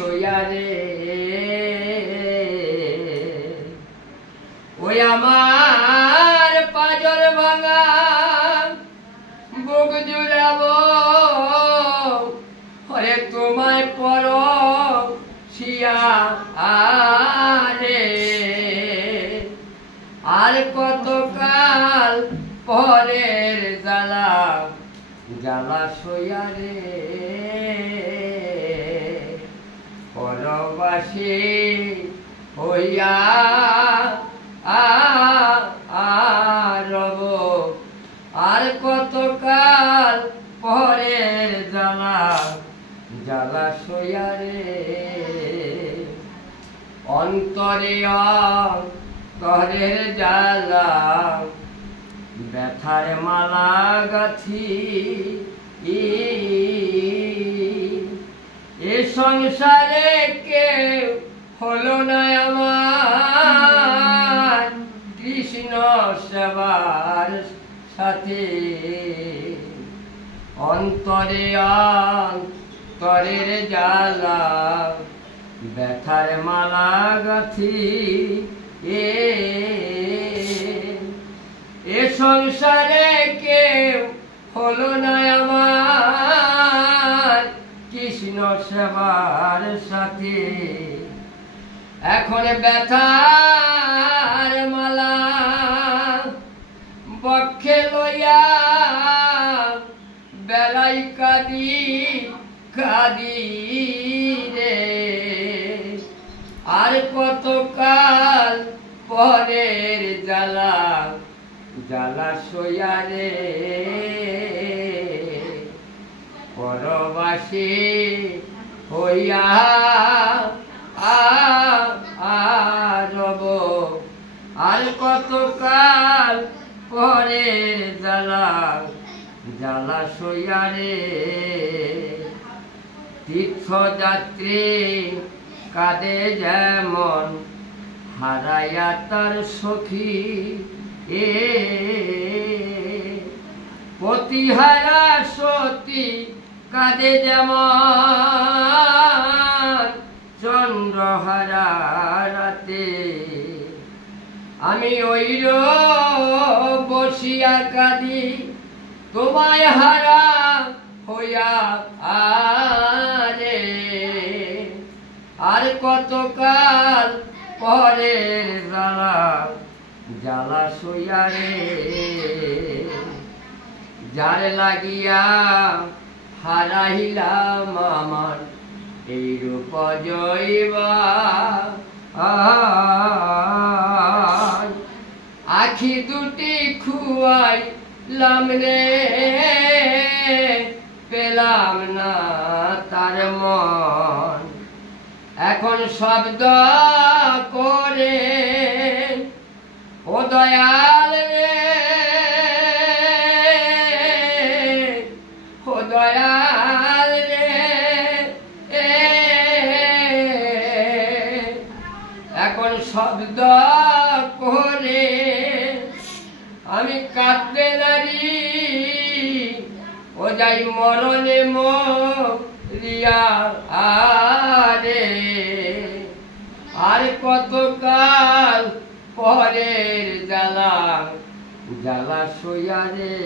সইয়ারে ওই আমার পাজর ভাঙা বুক জুড়াবো ওরে তোমায় পর শিয়া আরে আর কতকাল পরের জ্বালা জ্বালা সইয়ারে পরবাসী হইয়া রব আর কতকাল পরের জ্বালা জ্বালা সইয়ারে অন্তরে অন্তরের জ্বালা ব্যথার মালা গাথি এ সংসারে কেউ হলো না আমার কৃষ্ণ সেবার সাথে অন্তরে অন্তরের জ্বালা ব্যথার মালা গাথি এ সংসারে কেউ হলো না আমার কৃষ্ণ সেবার সাথে এখন ব্যথার মালা বক্ষে লইয়া বেলাই কাঁদি কাঁদি রে আর কতকাল পরের জ্বালা জ্বালা সইয়ারে পরবাসী হইয়া রব আর কতকাল পরের জ্বালা জ্বালা সইয়ারে তীর্থযাত্রী কাঁদে যেমন হারাইয়া তার সখী পতিহারা সতী কাঁদে যেমন চন্দ্রহারা রাতে আমি ওইর বসিয়া কাঁদি তোমায় হারা হইয়া আরে আর কতকাল পরের জ্বালা জ্বালা সইয়ারে যার লাগিয়া হারাইলাম আমার এই রূপ জৈবা আখি দুটি খুয়াইলাম রে পেলাম না তার মন এখন শব্দ করে ও দয়াল রে ও দয়াল রে এখন শব্দ করে আমি কাঁদতে নারী ও যাই মরণে মরিয়া আরে আর কতকাল পরের জ্বালা জ্বালা সইয়ারে